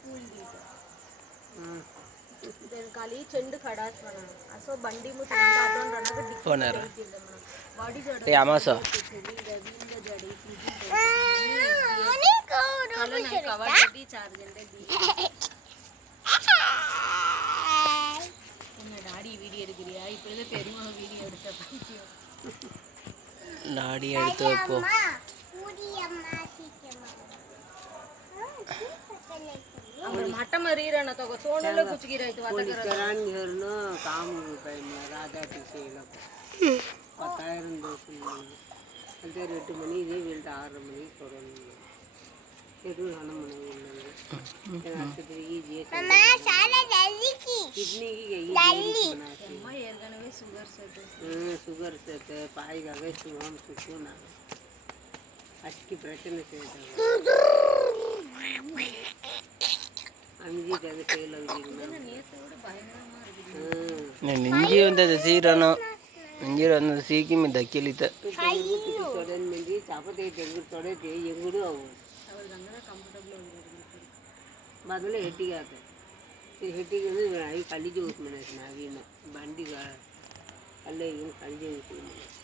फूल काली चेंडू खडाच म्हणा असं बंडी मुत आपण रणाकडे போனார் बॉडी जड आमासो जडी कवाटी चार्ज டாடி வீடியோ எடுக்கிறியா இப்போதே பெரியமா வீடியோ எடுத்த பைத்தியம் டாடி எடுத்து வைப்போம் मट मरीर ना तो सोनले कुछ गिरा तो वाता करत करान घेरन काम होतय राजा टिसेला पतायरन दोसुन अंते 8 मणि இதே வீல்ட 6 மணி தொடணும் எது ஹன மணி இல்லங்க எனக்கு ஈஸியா அம்மா சால ஜல்லிக்கு கிட்னி की जल्दी अम्मा ஏற்கனவே சுகர் செட் பாய்காக சுகம் சுக்குனா அஸ்கி பிரச்சனை செய்தாங்க அஞ்சிட்டது கையில வச்சிருந்தா நேத்தோட பயங்கரமா இருக்கு நெஞ்சி வந்தது சீரணும் நெஞ்சி வந்தது சீக்கிரம் தக்கிலித்த சொடன் மெஞ்சி சப்பத்தை தெங்கு தொடைてஎங்குடு ஆகும் அவர் கங்கட கம்ஃபர்ட்டபிள் வந்து ಮೊದಲೇ ಹೆಟ್ಟಿಗೆ ಆತ ಹೆಟ್ಟಿಗೆ ಅಂದ್ರೆ ಕಳ್ಳಿ ಜೋಸ್ ಮನೆ ನಾವಿನ ಬಂಡಿಗ ಅಲ್ಲೇ ಏನು ಕಳ್ಳಿ ಜೋಸ್